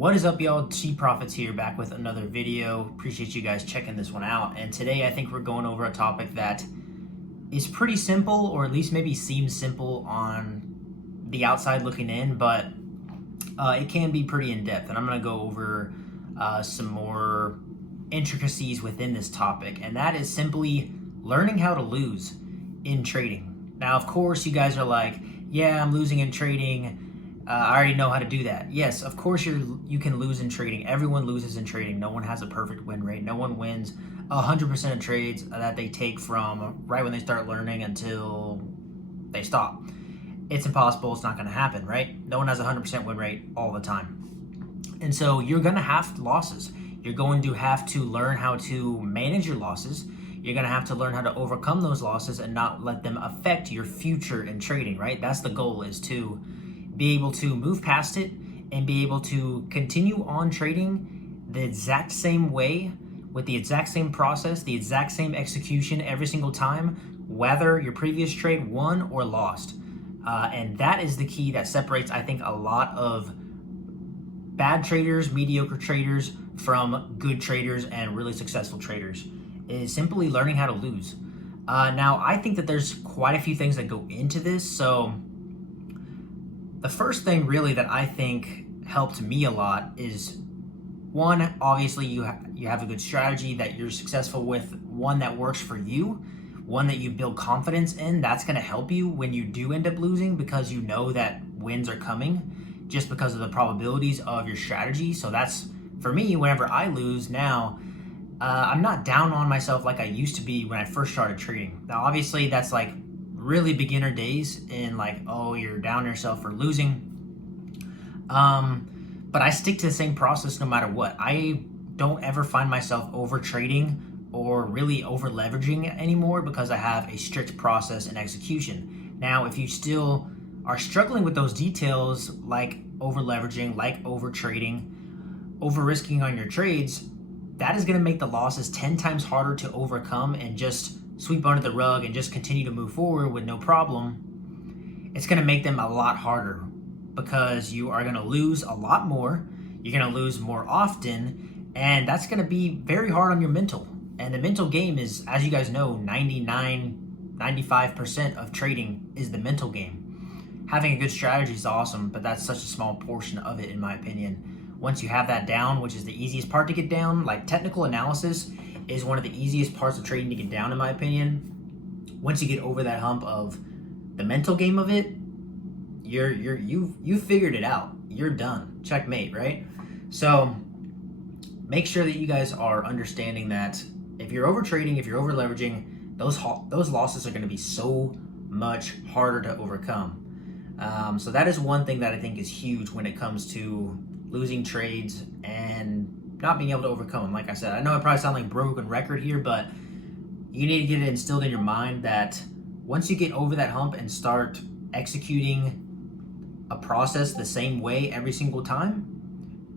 What is up, y'all? Profitz here, back with another video. Appreciate you guys checking this one out. And today I think we're going over a topic that is pretty simple, or at least maybe seems simple on the outside looking in, but it can be pretty in-depth. And I'm going to go over some more intricacies within this topic, and that is simply learning how to lose in trading. Now, of course, you guys are like, yeah, I'm losing in trading. I already know how to do that. Yes, of course you can lose in trading. Everyone loses in trading. No one has a perfect win rate. No one wins 100% of trades that they take from right when they start learning until they stop. It's impossible. It's not going to happen, right? No one has a 100% win rate all the time. And so you're going to have losses. You're going to have to learn how to manage your losses. You're going to have to learn how to overcome those losses and not let them affect your future in trading, right? That's the goal, is to be able to move past it and be able to continue on trading the exact same way, with the exact same process, the exact same execution every single time, whether your previous trade won or lost. And that is the key that separates, I think, a lot of bad traders, mediocre traders, from good traders and really successful traders, is simply learning how to lose. Now, I think that there's quite a few things that go into this. So the first thing really that I think helped me a lot is, one, obviously you have a good strategy that you're successful with, one that works for you, one that you build confidence in. That's going to help you when you do end up losing, because you know that wins are coming just because of the probabilities of your strategy. So that's, for me, whenever I lose now, I'm not down on myself like I used to be when I first started trading. Now, obviously, that's like really beginner days, and like, oh, you're down on yourself for losing. But I stick to the same process no matter what. I don't ever find myself over trading or really over leveraging anymore, because I have a strict process and execution. Now, if you still are struggling with those details, like over leveraging, like over trading, over risking on your trades, that is going to make the losses 10 times harder to overcome and just sweep under the rug and just continue to move forward with no problem. It's going to make them a lot harder, because you are going to lose a lot more. You're going to lose more often, and that's going to be very hard on your mental. And the mental game is, as you guys know, 95% of trading is the mental game. Having a good strategy is awesome, but that's such a small portion of it, in my opinion. Once you have that down, which is the easiest part to get down, like technical analysis is one of the easiest parts of trading to get down, in my opinion. Once you get over that hump of the mental game of it, you've figured it out. You're done. Checkmate, right? So make sure that you guys are understanding that if you're over trading, if you're over leveraging, those losses are going to be so much harder to overcome. So that is one thing that I think is huge when it comes to losing trades and not being able to overcome them. Like I said, I know I probably sound like broken record here, but you need to get it instilled in your mind that once you get over that hump and start executing a process the same way every single time,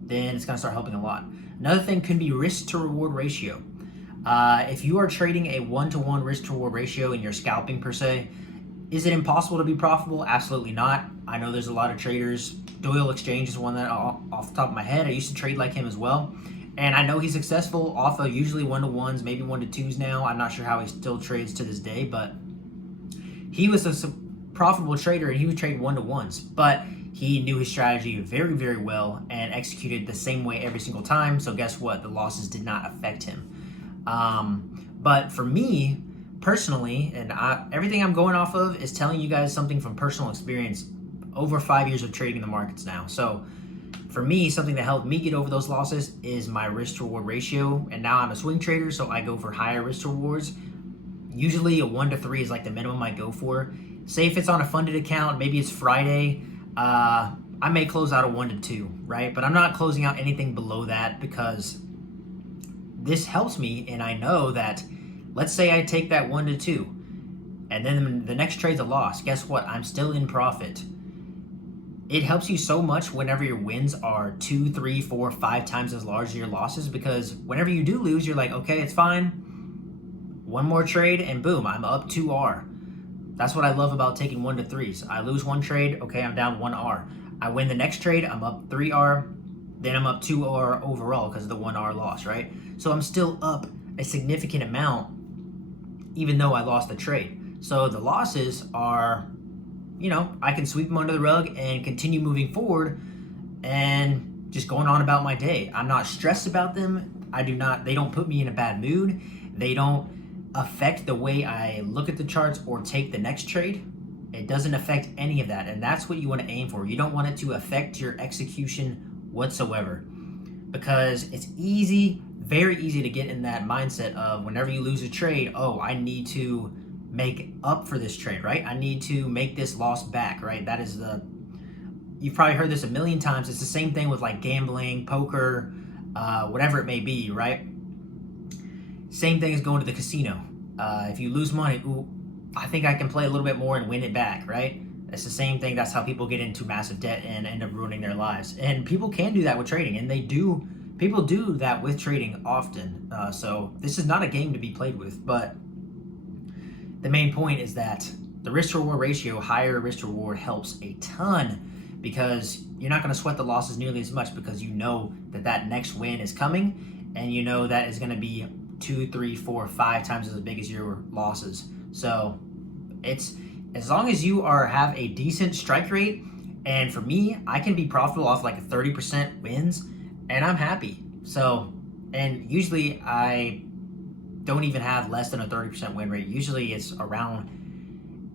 then it's going to start helping a lot. Another thing could be risk to reward ratio. If you are trading a 1-to-1 risk to reward ratio in your scalping per se, is it impossible to be profitable? Absolutely not. I know there's a lot of traders. Doyle Exchange is one that, off the top of my head, I used to trade like him as well. And I know he's successful off of usually 1-to-1s, maybe 1-to-2s now. I'm not sure how he still trades to this day, but he was a profitable trader, and he would trade 1-to-1s. But he knew his strategy very, very well and executed the same way every single time. So guess what? The losses did not affect him. But for me, personally, and everything I'm going off of is telling you guys something from personal experience, over 5 years of trading the markets now. So for me, something that helped me get over those losses is my risk to reward ratio. And now I'm a swing trader, so I go for higher risk to rewards. Usually a 1-to-3 is like the minimum I go for. Say if it's on a funded account, maybe it's Friday, I may close out a 1-to-2, right? But I'm not closing out anything below that, because this helps me. And I know that, let's say I take that 1-to-2 and then the next trade's a loss. Guess what? I'm still in profit. It helps you so much whenever your wins are 2, 3, 4, 5 times as large as your losses, because whenever you do lose, you're like, okay, it's fine. One more trade and boom, I'm up 2R. That's what I love about taking 1-to-3s. I lose one trade, okay, I'm down 1R. I win the next trade, I'm up 3R. then I'm up 2R overall because of the 1R loss, right? So I'm still up a significant amount even though I lost the trade. So the losses are, you know, I can sweep them under the rug and continue moving forward and just going on about my day. I'm not stressed about them. They don't put me in a bad mood. They don't affect the way I look at the charts or take the next trade. It doesn't affect any of that. And that's what you want to aim for. You don't want it to affect your execution whatsoever, because it's easy, very easy to get in that mindset of whenever you lose a trade, oh, I need to make up for this trade, right? I need to make this loss back, right? That is you've probably heard this a million times. It's the same thing with like gambling, poker, whatever it may be, right? Same thing as going to the casino. If you lose money, ooh, I think I can play a little bit more and win it back, right? It's the same thing. That's how people get into massive debt and end up ruining their lives. And people can do that with trading, and people do that with trading often. So this is not a game to be played with, but the main point is that the risk-reward ratio, higher risk-reward, helps a ton, because you're not going to sweat the losses nearly as much, because you know that next win is coming, and you know that is going to be 2, 3, 4, 5 times as big as your losses. So it's, as long as you have a decent strike rate, and for me, I can be profitable off like 30% wins, and I'm happy. So, and usually I don't even have less than a 30% win rate. Usually it's around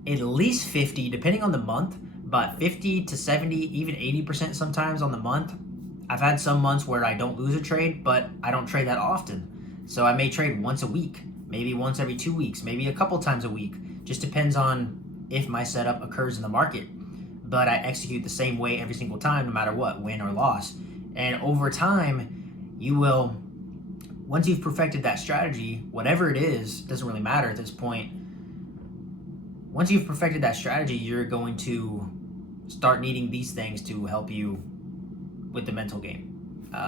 at least 50, depending on the month, but 50 to 70, even 80% sometimes on the month. I've had some months where I don't lose a trade, but I don't trade that often. So I may trade once a week, maybe once every 2 weeks, maybe a couple times a week. Just depends on if my setup occurs in the market. But I execute the same way every single time, no matter what, win or loss. And over time, you will, once you've perfected that strategy, whatever it is, doesn't really matter at this point. Once you've perfected that strategy, you're going to start needing these things to help you with the mental game.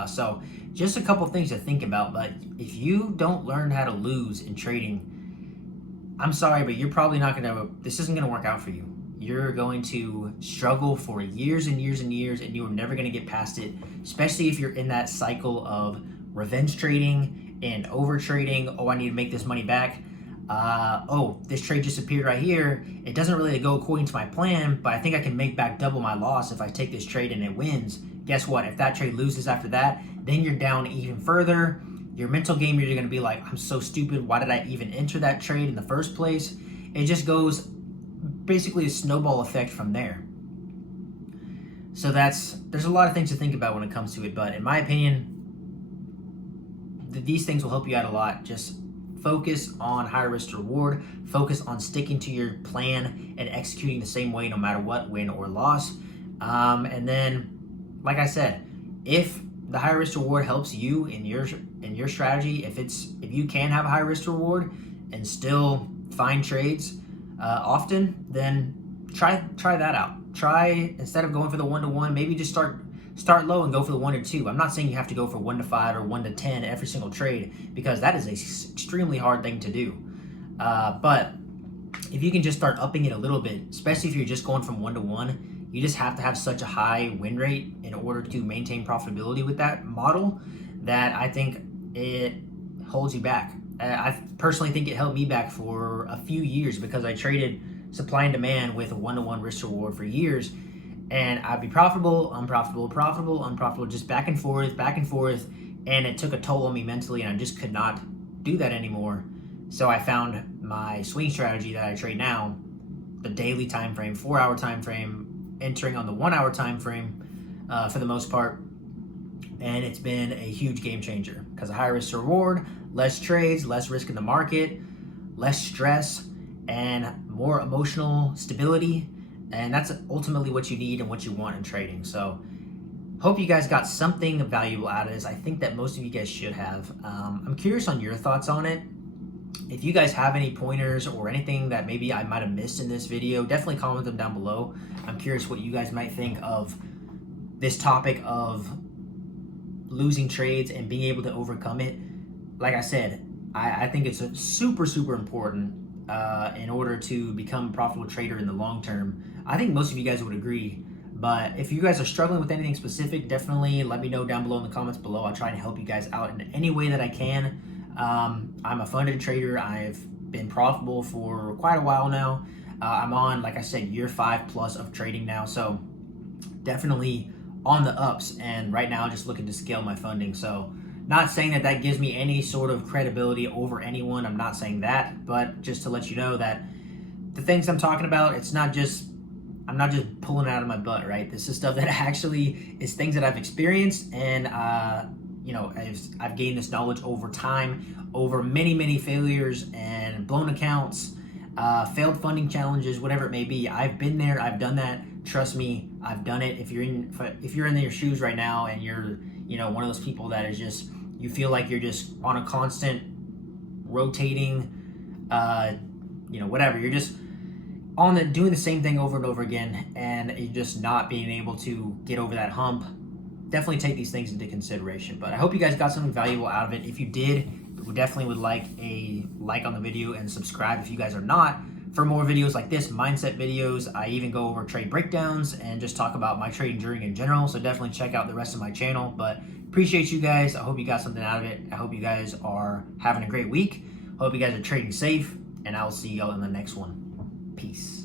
So just a couple things to think about. But if you don't learn how to lose in trading, I'm sorry, but you're probably not this isn't going to work out for you. You're going to struggle for years and years and years, and you're never going to get past it, especially if you're in that cycle of revenge trading and over trading. Oh, I need to make this money back. Oh, this trade just appeared right here. It doesn't really go according to my plan, but I think I can make back double my loss if I take this trade and it wins. Guess what? If that trade loses after that, then you're down even further. Your mental game, you're going to be like, I'm so stupid. Why did I even enter that trade in the first place? It just goes basically a snowball effect from there. So there's a lot of things to think about when it comes to it. But in my opinion, these things will help you out a lot. Just focus on higher risk to reward. Focus on sticking to your plan and executing the same way no matter what, win or loss. And then, like I said, if the high risk to reward helps you in your strategy, if you can have a high risk to reward and still find trades often, then try that out. Try, instead of going for the 1-to-1, maybe just start low and go for the 1-to-2. I'm not saying you have to go for 1-to-5 or 1-to-10 every single trade, because that is an extremely hard thing to do. But if you can just start upping it a little bit, especially if you're just going from 1-to-1, you just have to have such a high win rate in order to maintain profitability with that model, that I think it holds you back. I personally think it held me back for a few years, because I traded supply and demand with a 1-to-1 risk to reward for years, and I'd be profitable, unprofitable, profitable, unprofitable, just back and forth, and it took a toll on me mentally, and I just could not do that anymore. So I found my swing strategy that I trade now, the daily time frame, 4-hour time frame, entering on the 1-hour time frame for the most part, and it's been a huge game changer, because of higher risk to reward, less trades, less risk in the market, less stress, and more emotional stability. And that's ultimately what you need and what you want in trading. So hope you guys got something valuable out of this. I think that most of you guys should have. I'm curious on your thoughts on it. If you guys have any pointers or anything that maybe I might have missed in this video, definitely comment them down below. I'm curious what you guys might think of this topic of losing trades and being able to overcome it. Like I said, I think it's super, super important in order to become a profitable trader in the long term. I think most of you guys would agree, But if you guys are struggling with anything specific, definitely let me know down below in the comments below. I'll try to help you guys out in any way that I can. I'm a funded trader. I've been profitable for quite a while now. I'm on, like I said, year 5+ of trading now. So definitely on the ups, and right now just looking to scale my funding. So not saying that that gives me any sort of credibility over anyone. I'm not saying that, but just to let you know that the things I'm talking about, I'm not just pulling it out of my butt, right? This is stuff that actually is things that I've experienced, and I've gained this knowledge over time, over many in and blown accounts, failed funding challenges, whatever it may be. I've been there, I've done that. Trust me, I've done it. If you're in your shoes right now and you're one of those people that is just, you feel like you're just on a constant rotating whatever, you're just doing the same thing over and over again, and you're just not being able to get over that hump, definitely take these things into consideration. But I hope you guys got something valuable out of it. If you did, we definitely would like a like on the video, and subscribe if you guys are not, for more videos like this, mindset videos. I even go over trade breakdowns and just talk about my trading journey in general. So definitely check out the rest of my channel. But appreciate you guys. I hope you got something out of it. I hope you guys are having a great week. Hope you guys are trading safe, and I will see y'all in the next one. Peace.